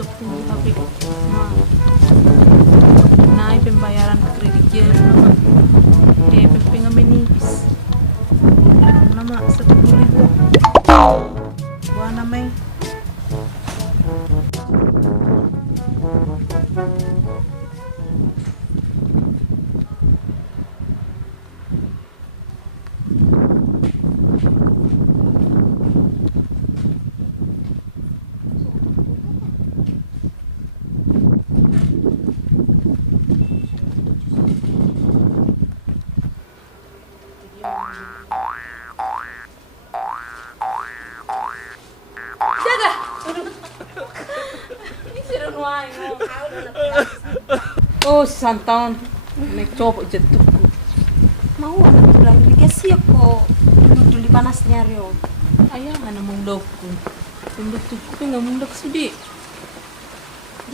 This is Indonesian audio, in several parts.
10 tapi naik pembayaran kreditnya PP nga menipis nama 10.000 buah namanya. Oh, si Santaun naik copot jatuh. Mau anak tulang dikasih ako. Dulu panasnya Rio. Ayah mana mundokku. Mundok tuh nggak mundok sudi.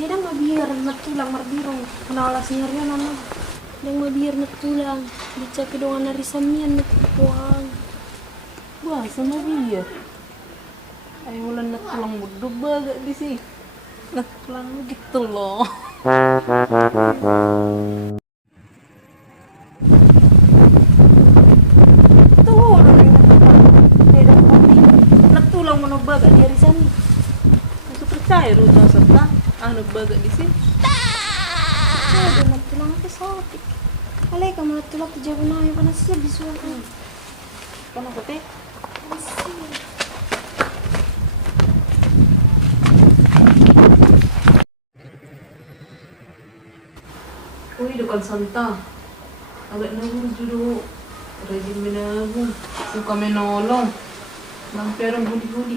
Dia dah mabiar nak tulang marbiro. Kenalasnya Rio nana. Dia mabiar nak tulang. Bicara kedongan dari samian nak buang. Wah, sama dia. Ayo ulan nak tulang muduk bagak di sini. Nak tulang gitu loh. Tuh, nak tulang mana bagak di hari sami. Masuk percaya rujang serta anak bagak di sini. Ada nak tulang ke sakit. Alay kamu nak tulang kerja benar yang panas siap disuapkan. Panas teh? Uy, dekat Santa. Agak nabur dulu. Rajin menabung. Suka menolong. Mampir ang budi-budi.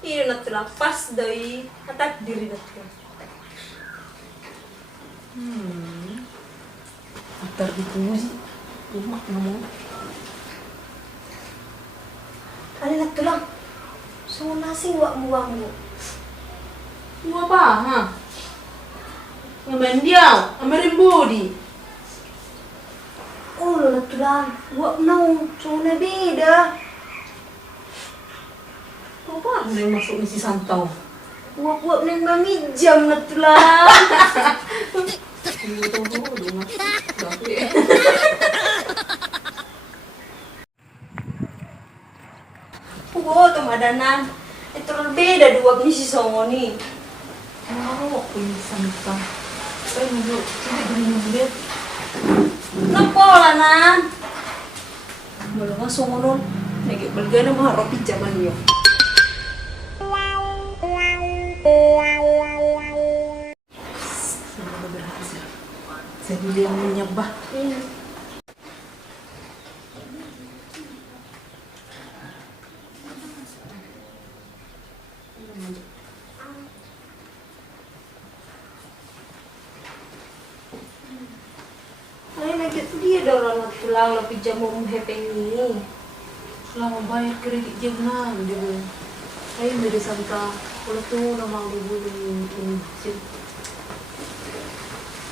Iya nak tulang pas dari atak diri nak tulang. Atar ditunggu sih. Rumah ngomong. Alay nak tulang. So nasi buang mo. Lu apa, ha? Ngemendiau, amerin budi. Oh, nak tulang. Buat mau. So na beda. Apa yang masuk misi Santau? Buat neng mami jam nak tulang. Wow, madanan. Ito beda dua misi songoni. Mau aku ini Santa. Saya mau coba dulu. Napola nan. Malah masuk ngonon. Lagi bergana mengharap zaman dia. Semoga berhasil. Saya dulu yang menyembah. Ay, nagkito dia daw nak tulang lapit jam mo hepeng ni. Selama bayar kredit dia benar dia. Saya dari Santa. Kalau tuh nama dulu ini.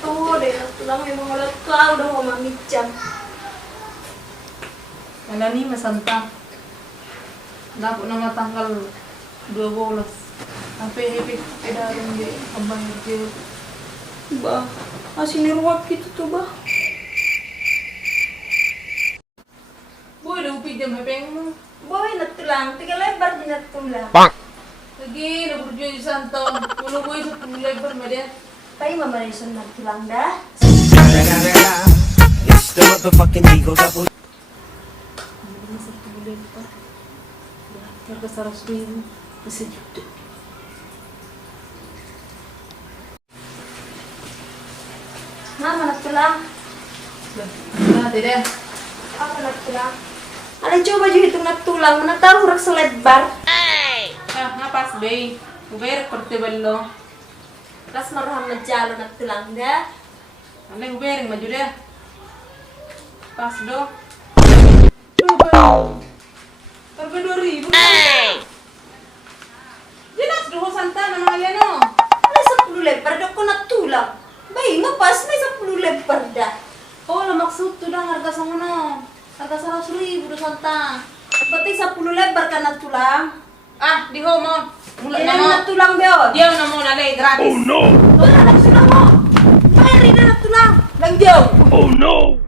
Oh, deh nak tulang memang ulat kau dah mau mami jam. Mana nih Mas Santa? Dapat nama tanggal 12. Sampai happy edaran dia abang dia. Bah, masih niruap gitu tuh bah. Boy, udah upi jam hepeng mo. Boy, nak tulang. Tiga lebar di nak tulang. Lagi, udah berjuang di Santo. Kalau boy 10 lebar mah dia. Pai mama reson nak tulang dah. It's the motherfucking Eagle Double. Ini 10 lebar. Harga 100.000. Masih juta. Mama nak tulang. Nah, tidak. Apa nak tulang? Alay coba juga hitung nak tulang. Mana tahu rak selebar. Ah, ngapas, bay. Ubayar portable lo. Ras marham majalo nak tulang dah. Aneh ubayar maju deh. Pas do. Harga 2.000. Jelas doh Santa nama kalian no. Alay 10 lebar dah ko nak tulang. Bayi ngapas may 10 lebar dah. Oh, lo maksud tuh dah harga sama no. Harga 100.000 do Santa. Berarti 10 lebar kan nak tulang. Ah, di ho mo. Mula Di na na mo. natulang biyo. Diyaw na mo nalay, gratis. Wala na tulang mo. Mayroon na natulang. Lang diyaw. Oh no!